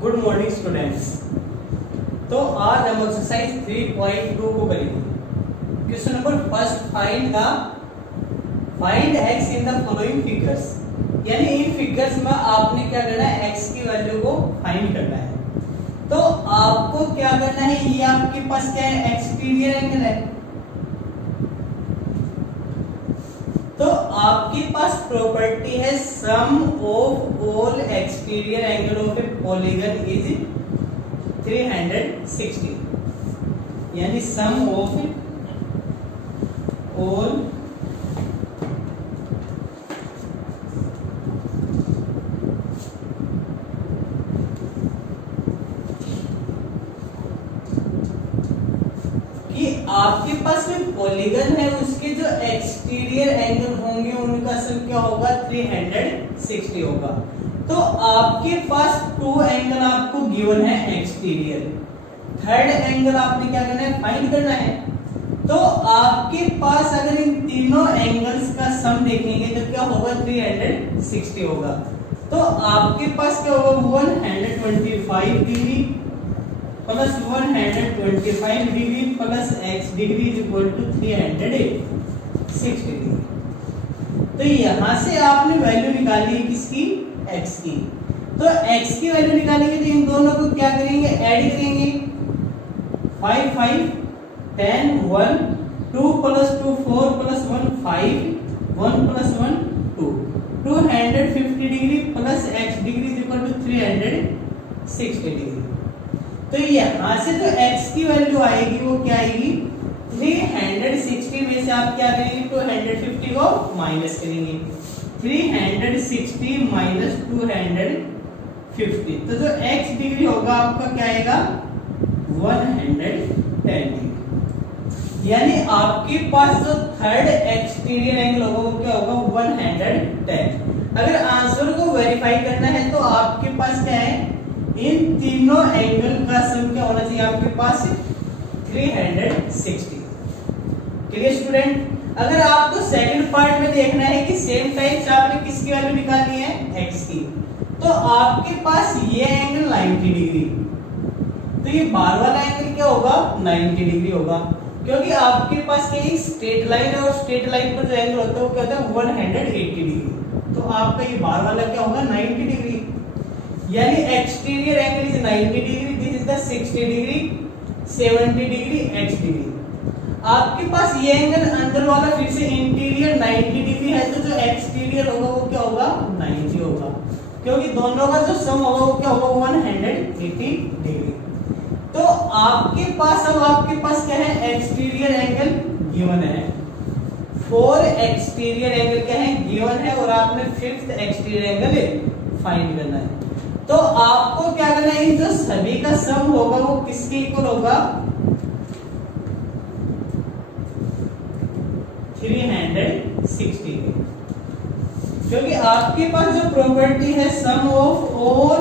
Good morning students. तो आज हम एक्सरसाइज 3.2 को करेंगे। Question number first, find x in the following figures. यानी इन फिगर्स में आपने क्या करना है, एक्स की वैल्यू को फाइंड करना है। तो आपको क्या करना है, ये आपके पास क्या है, एक्सटीरियर एंगल है। तो आपके पास प्रॉपर्टी है sum of all exterior angle of a polygon is 360, यानी सम ऑफ ऑल कि आपके पास में पॉलीगन है, उसके जो एक्सटीरियर एंगल होंगे उनका सम क्या होगा, 360 होगा। तो आपके पास टू एंगल आपको गिवन है एक्सटीरियर, थर्ड एंगल आपने क्या करना है, फाइंड करना है। तो आपके पास अगर इन तीनों एंगल्स का सम देखेंगे तो क्या होगा, 360 होगा। तो आपके पास क्या होगा, 125 degree plus 125 degree plus x degree is equal to 360 degree. तो यहां से आपने वैल्यू निकाली है किसकी, x की। तो x की वैल्यू निकालेंगे तो इन दोनों को क्या करेंगे, ऐड करेंगे। 5 5 10 1 2 plus 2 4 plus 1 5 1 plus 1 2 250 degree plus x degree is equal to 360 degree. तो यहां से जो x की वैल्यू आएगी वो क्या आएगी, 360 में से आप क्या करेंगे, 250 को माइनस करेंगे। 360 माइनस 250, तो जो x डिग्री होगा आपका क्या आएगा, 110 डिग्री। यानी आपके पास जो थर्ड एक्सटीरियर एंगल होगा वो क्या होगा, 110। अगर आंसर को वेरीफाई करना है तो आपके पास क्या है, इन तीनों एंगल का सम क्या होना चाहिए आपके पास, 360। Clear student. अगर आपको सेकंड पार्ट में देखना है कि सेम टाइप से आपने किसकी वैल्यू निकालनी है, x की, तो आपके पास ये एंगल 90 डिग्री, तो ये बार वाला एंगल क्या होगा, 90 डिग्री होगा। क्योंकि आपके पास क्या स्ट्रेट लाइन है और स्ट्रेट लाइन पर जो एंगल होता है वो क्या होता है, 180 डिग्री। तो आपका ये बार वाला क्या होगा, 90 डिग्री। यानी exterior angle is 90 degree, this is the 60 degree 70 degree x degree. आपके पास ये एंगल अंदर वाला फिर से इंटीरियर 90 डिग्री है, तो जो एक्सटीरियर होगा वो क्या होगा, 90 होगा। क्योंकि दोनों का जो सम होगा वो क्या होगा, 180 डिग्री। तो आपके पास अब आपके पास क्या है, एक्सटीरियर एंगल गिवन है, 4 एक्सटीरियर एंगल क्या है, गिवन है, और आपने फिफ्थ एक्सटीरियर एंगल फाइंड करना है। तो आपको क्या करना है, जो सभी का सम होगा वो किसके इक्वल होगा, 360 के। क्योंकि आपके पास जो प्रॉपर्टी है sum of all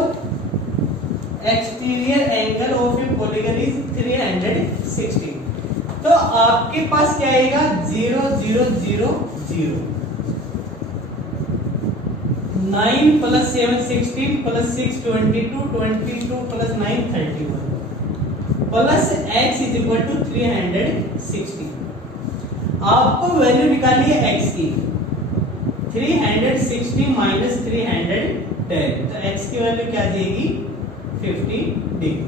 exterior angle of a polygon is 360। तो आपके पास क्या आएगा, 0 0 0 0 9 plus 7 16 plus 6 22 22 plus 9 31 plus x is equal to 360। आपको वैल्यू निकालनी है x की, 360 माइनस 310, तो x की वैल्यू क्या देगी, 50 डिग्री।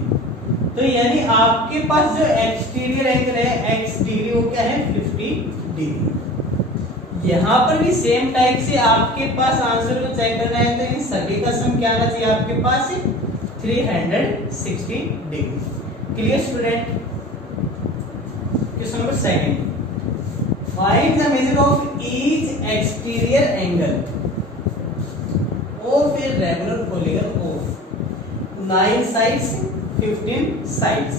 तो यानी आपके पास जो एक्सटीरियर एंगल है x डिग्री वो क्या है, 50 डिग्री। यहाँ पर भी सेम टाइप से आपके पास आंसर को चेक करना है, तो इन सभी का सम क्या आना चाहिए आपके पास, 360 degree. Clear student. Question number second, find the measure of each exterior angle of a regular polygon of 9 sides 15 sides.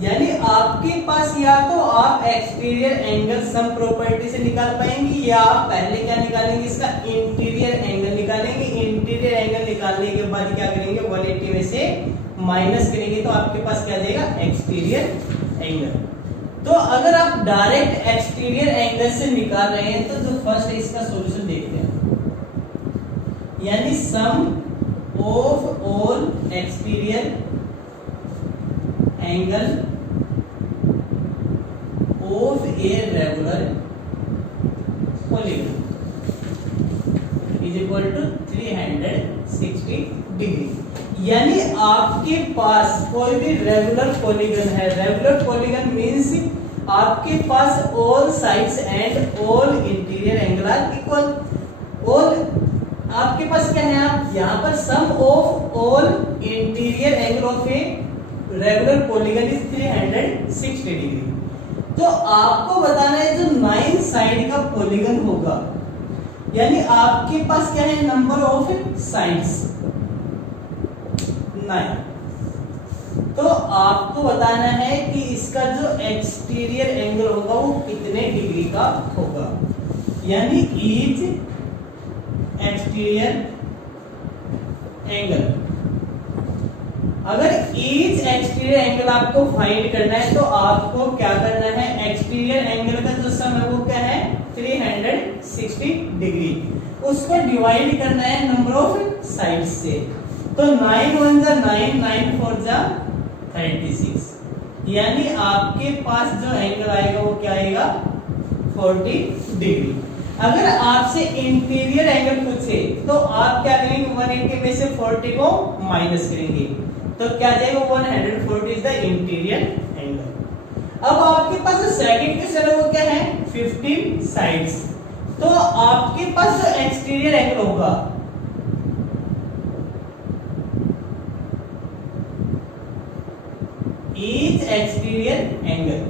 यानी आपके पास या तो आप एक्सटीरियर एंगल सम प्रॉपर्टी से निकाल पाएंगे, या आप पहले क्या निकालेंगे, इसका इंटीरियर एंगल निकालेंगे। इंटीरियर एंगल निकालने के बाद क्या करेंगे, 180 में से माइनस करेंगे तो आपके पास क्या देगा, एक्सटीरियर एंगल। तो अगर आप डायरेक्ट एक्सटीरियर एंगल से निकाल रहे हैं तो जो फर्स्ट है इसका सॉल्यूशन देखते हैं। यानी sum of all exterior angle of a regular polygon is equal to 360 degree. यानी आपके पास कोई भी रेगुलर पॉलीगन है, रेगुलर पॉलीगन मींस आपके पास all sides and all interior angle are equal. All आपके पास क्या है, आप यहाँ पर sum of all interior angle of a regular polygon is 360 degree. तो आपको बताना है जो 9 साइड का पॉलीगन होगा, यानी आपके पास क्या है, नंबर ऑफ साइड्स 9। तो आपको बताना है कि इसका जो एक्सटीरियर एंगल होगा वो कितने डिग्री का होगा, यानी ईच एक्सटीरियर एंगल। अगर ईच एक्सटीरियर एंगल आपको फाइंड करना है तो आपको क्या करना है, एक्सटीरियर एंगल का जो सम है वो क्या है 360 डिग्री, उसको डिवाइड करना है नंबर ऑफ साइड्स से। तो 9 1 जा 9, 9 4 जा 36, यानी आपके पास जो एंगल आएगा वो क्या आएगा 40 डिग्री। अगर आपसे इंटीरियर एंगल पूछे तो आप क्या करेंगे, 180 में से 40 को माइनस करेंगे तो क्या जाएगा 140 इज द इंटीरियर एंगल। अब आपके पास जो सेकंड क्वेश्चन है वो क्या है 15 साइड्स। तो आपके पास जो एक्सटीरियर एंगल होगा ईच एक्सटीरियर एंगल,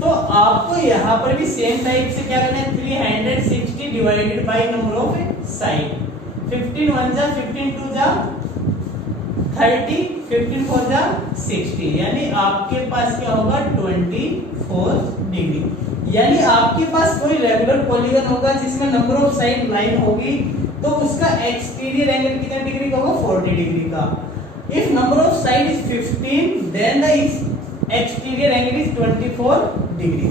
तो आपको यहां पर भी सेम टाइप से क्या करना है 360 divided by number of side. 15 1 जा 15 2 जा 30, 15 4 जा 60, यानी आपके पास क्या होगा 24 डिग्री। यानी आपके पास कोई रेगुलर पॉलीगन होगा जिसमें नंबर ऑफ साइड 9 होगी तो उसका एक्सटीरियर एंगल कितने डिग्री का होगा 40 डिग्री का। If number of side is 15 then the exterior angle is 24 degree.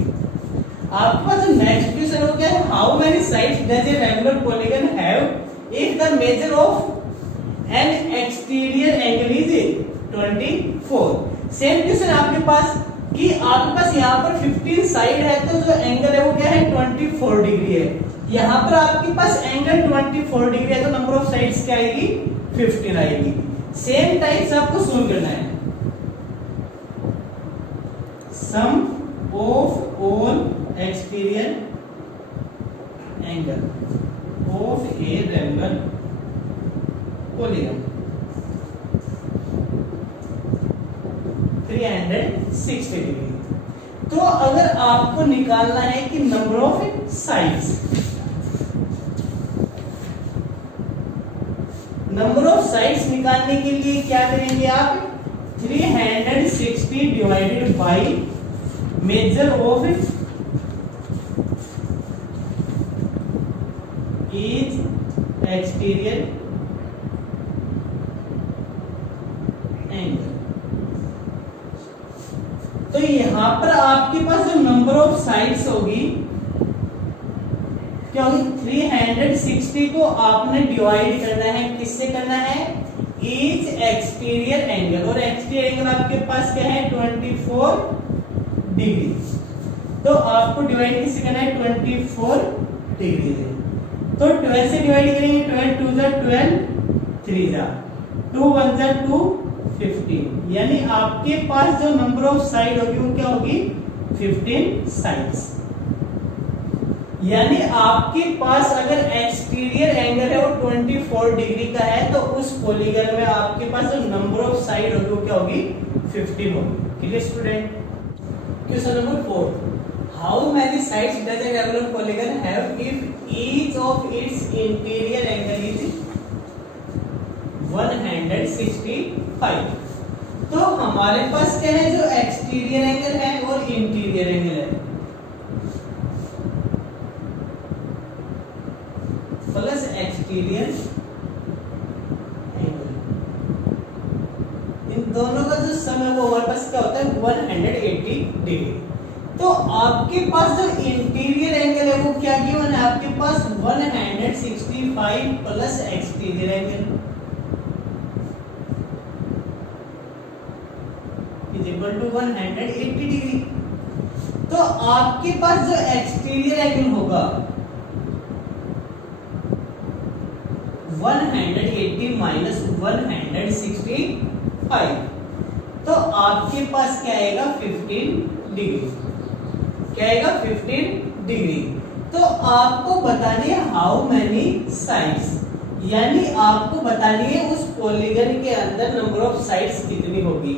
आपके पास नेक्स्ट क्वेश्चन हो क्या है, how many sides does a regular polygon have if the measure of an exterior angle is 24। Same question आपके पास कि आपके पास यहाँ पर 15 साइड है तो जो एंगल है वो क्या है 24 डिग्री है। यहाँ पर आपके पास एंगल 24 डिग्री है तो नंबर ऑफ साइड्स क्या आएगी 15 आएगी। सेम टाइप से आपको सोल्व करना है। Sum of all exterior angle of a regular polygon 360 degree. तो अगर आपको निकालना है कि number of sides, number of sides निकालने के लिए क्या करेंगे आप 360 divided by measure of each exterior angle. तो यहां पर आपके पास जो नंबर ऑफ साइड्स होगी क्या होगी 360 को आपने डिवाइड करना है, किससे करना है ईच एक्सटीरियर एंगल, और एक्सटीरियर एंगल आपके पास क्या है 24 डिग्री। तो आपको डिवाइड किससे करना है 24 डिग्री से। तो 12 से डिवाइड करेंगे 12 2 जा 12 3 जा 2 1 जा 2 15, यानी आपके पास जो नंबर ऑफ साइड होगी वो क्या होगी 15 साइड्स। यानी आपके पास अगर एक्सटीरियर एंगल है वो 24 डिग्री का है तो उस पॉलीगन में आपके पास जो नंबर ऑफ साइड होगी वो क्या होगी 15 होगी। Clear student. Question number 4, how many sides does a regular polygon have if each of its interior angle is 165। तो हमारे पास क्या है जो एक्सटीरियर एंगल है और इंटीरियर एंगल है प्लस एक्सटीरियर एंगल, इन दोनों का जो सम है वो हमारे पास क्या होता है 180 डिग्री। तो आपके पास जो इंटीरियर एंगल है वो क्या गिवन है आपके पास 165 plus exterior angle. Equal to 180 degree. तो आपके पास जो एक्सटीरियर एंगल होगा 180 माइनस 165, तो आपके पास क्या आएगा 15 डिग्री। क्या आएगा 15 डिग्री। तो आपको बतानी है हाउ मेनी साइड्स, यानी आपको बतानी है उस पॉलीगन के अंदर नंबर ऑफ साइड्स कितनी होगी।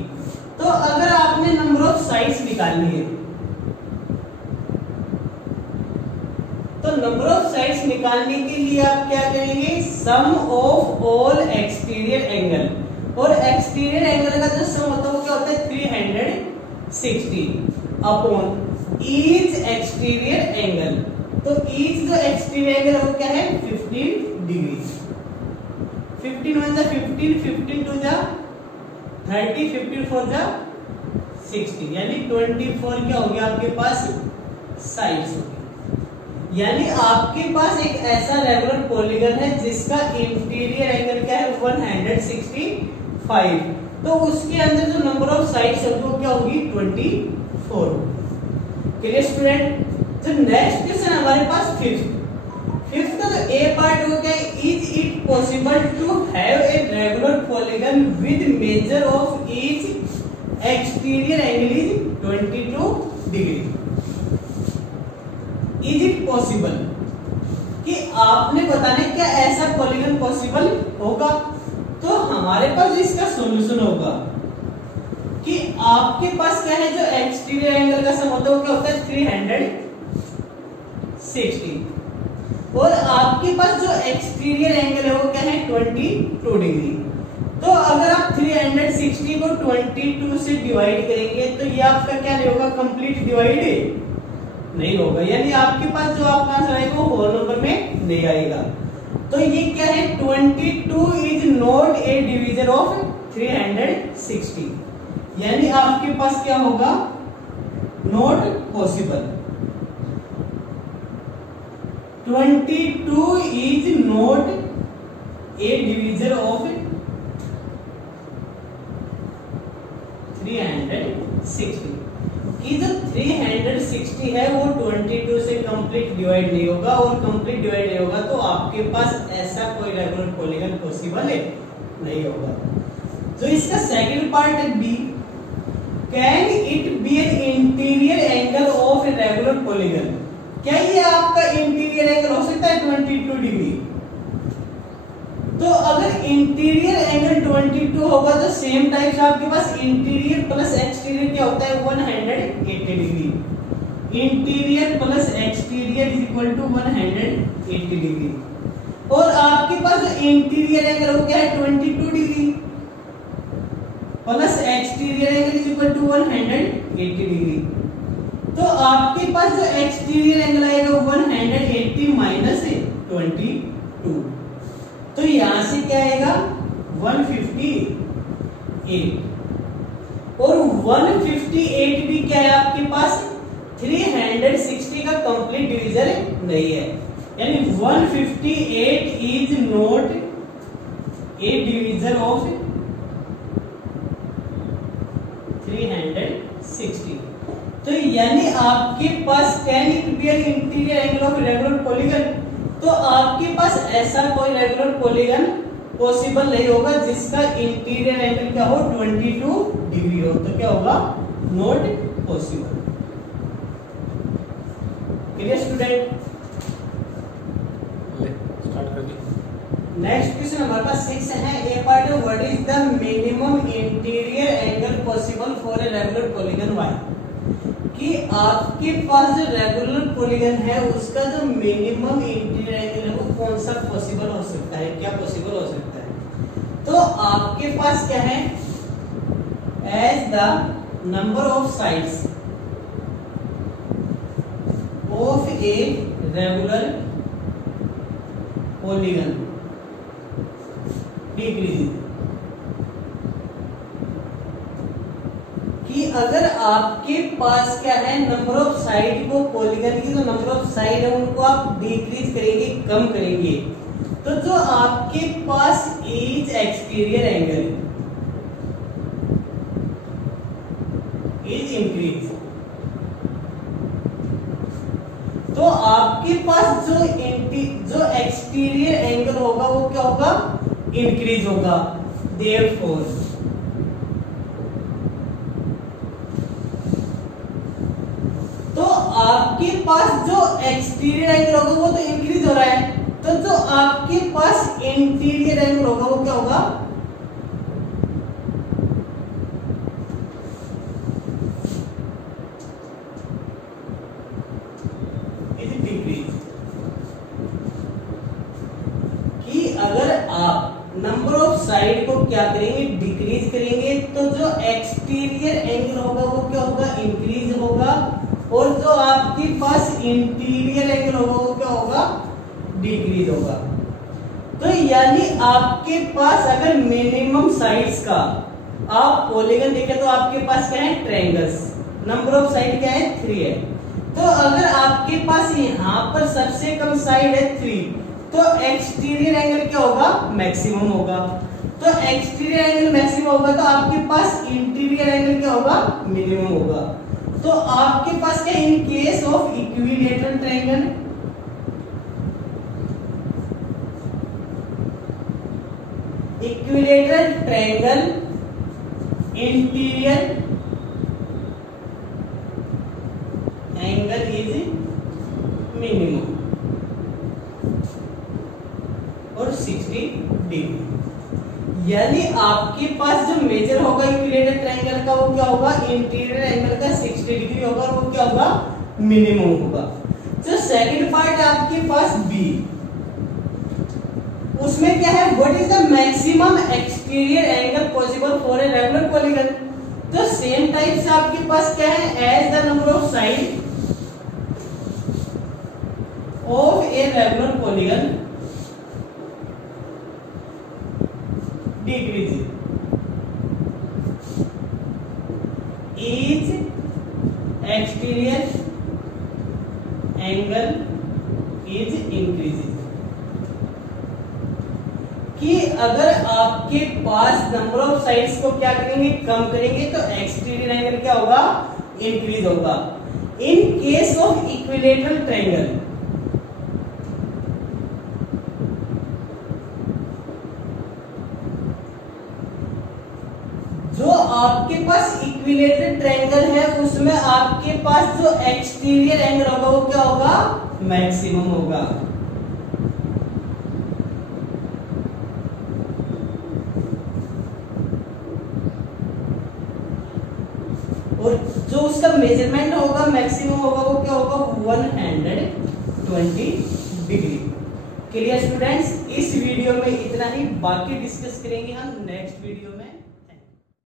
तो अगर आपने नंबर ऑफ साइड्स निकालनी है तो नंबर ऑफ साइड्स निकालने के लिए आप क्या करेंगे, सम ऑफ ऑल एक्सटीरियर एंगल, और एक्सटीरियर एंगल का जो सम होता है वो क्या होता है 360 अपॉन ईच एक्सटीरियर एंगल। तो ईच जो एक्सटीरियर एंगल है वो क्या है 15 डिग्री। 15 1 जा 15, 15 2 जा 30, 15 4 जा 60, यानी 24 क्या हो गया आपके पास साइड्स हो गया। यानी आपके पास एक ऐसा रेगुलर पॉलीगन है जिसका इंटीरियर एंगल क्या है 165, तो उसके अंदर जो नंबर ऑफ साइड्स होगी वो क्या होगी 24। Clear student. जो नेक्स्ट क्वेश्चन हमारे पास फिफ्थ का जो ए पार्ट हो गया, is it possible to have a regular polygon with measure of each exterior angle is 22 degree. Is it possible कि आपने बताना क्या ऐसा पॉलीगन पॉसिबल होगा। तो हमारे पास इसका सॉल्यूशन होगा कि आपके पास क्या है जो एक्सटीरियर एंगल का सम होता है वो क्या होता है 360, और आपके पास जो एक्सटीरियर एंगल है वो क्या है 22 डिग्री। तो अगर आप 360 को 22 से डिवाइड करेंगे तो ये आपका क्या नहीं होगा, कंप्लीट डिवाइड नहीं होगा, यानी आपके पास जो आपका आंसर आएगा वो होल नंबर में नहीं आएगा। तो ये क्या है 22 is not a division of 360, यानी आपके पास क्या होगा not possible. 22 is not a division of 360 कि जो 360 है वो 22 से कंप्लीट डिवाइड नहीं होगा, और कंप्लीट डिवाइड नहीं होगा तो आपके पास ऐसा कोई रेगुलर पॉलीगन पॉसिबल नहीं होगा। जो इसका सेकंड पार्ट है B, can it be an interior angle of a regular polygon, क्या ये आपका इंटीरियर एंगल हो सकता है 22 डिग्री। तो अगर इंटीरियर एंगल 22 होगा तो सेम टाइप से आपके पास इंटीरियर प्लस एक्सटीरियर क्या होता है 180 degree. Interior plus exterior is equal to 180 degree, और आपके पास जो इंटीरियर एंगल वो क्या है 22 degree plus exterior angle is equal to 180 degree. तो आपके पास जो एक्सटीरियर एंगल आएगा 180 माइनस 22, तो यहां से क्या आएगा 158, और 158 भी क्या है आपके पास 360 का कंप्लीट डिवीजन नहीं है, यानी 158 is not a division of 360। तो यानी आपके पास can it be an interior angle of regular polygon, तो आपके पास ऐसा कोई रेगुलर पॉलीगन पॉसिबल नहीं होगा जिसका इंटीरियर एंगल क्या हो 22 डिग्री हो, तो क्या होगा not possible. Clear student. Start कर दी। नेक्स्ट क्वेश्चन हमारे पास 6 है, ए पार्ट है what is the minimum interior angle possible for a regular polygon why, कि आपके पास जो रेगुलर पॉलीगन है उसका जो मिनिमम इंटीरियर एंगल है वो कौन सा पॉसिबल हो सकता है, क्या पॉसिबल हो सकता है। तो आपके पास क्या है as the number of sides of a regular polygon decreases, कि अगर आपके पास क्या है नंबर ऑफ साइड को पॉलीगन की जो नंबर ऑफ साइड है उनको आप डिक्रीज करेंगे, कम करेंगे, तो जो आपके पास ईच एक्सटीरियर एंगल जो एक्सटीरियर एंगल होगा वो क्या होगा, इंक्रीज होगा। देयरफॉर तो आपके पास जो एक्सटीरियर एंगल होगा वो तो इंक्रीज हो रहा है, तो जो आपके पास इंटीरियर एंगल होगा वो क्या होगा, कि अगर आप नंबर ऑफ साइड को क्या करेंगे, डिक्रीज करेंगे, तो जो एक्सटीरियर एंगल होगा वो क्या होगा, इंक्रीज होगा, और जो आपके पास इंटीरियर एंगल होगा वो क्या होगा, डिक्रीज होगा। तो यानी आपके पास अगर मिनिमम साइड्स का आप पॉलीगन देखें तो आपके पास क्या है, ट्रायंगल्स, नंबर ऑफ साइड क्या है, 3 है। तो अगर आपके पास यहाँ पर सबसे कम साइड है 3, तो एक्सटीरियर एंगल क्या होगा, मैक्सिमम होगा। तो एक्सटीरियर एंगल मैक्सिमम होगा तो आपके पास इंटीरियर एंगल क्या होगा, मिनिमम होगा। तो आपके पास क्या, in case of equilateral triangle, equilateral triangle interior angle is minimum और 60 डिग्री। यानी आपके पास जो मेजर होगा इक्विलैटरल ट्रायंगल का वो क्या होगा, इंटीरियर एंगल का 60 डिग्री होगा, और वो क्या होगा, मिनिमम होगा। जो सेकंड पार्ट है आपके पास बी, उसमें क्या है, what is the maximum exterior angle possible for a regular polygon. तो सेम टाइप से आपके पास क्या है, as the number of side of a regular polygon decreases each exterior angle is increases। कि अगर आपके पास नंबर ऑफ साइड्स को क्या करेंगे, कम करेंगे, तो एक्सटीरियर एंगल क्या होगा, इंक्रीज होगा। In case of equilateral triangle, जो आपके पास इक्विलैटरल ट्रायंगल है उसमें आपके पास जो एक्सटीरियर एंगल होगा वो क्या होगा, मैक्सिमम होगा। और जो उसका मेजरमेंट होगा, मैक्सिमम होगा, वो क्या होगा, 120 डिग्री। क्लियर स्टूडेंट्स, इस वीडियो में इतना ही, बाकी डिस्कस करेंगे हम नेक्स्ट वीडियो में।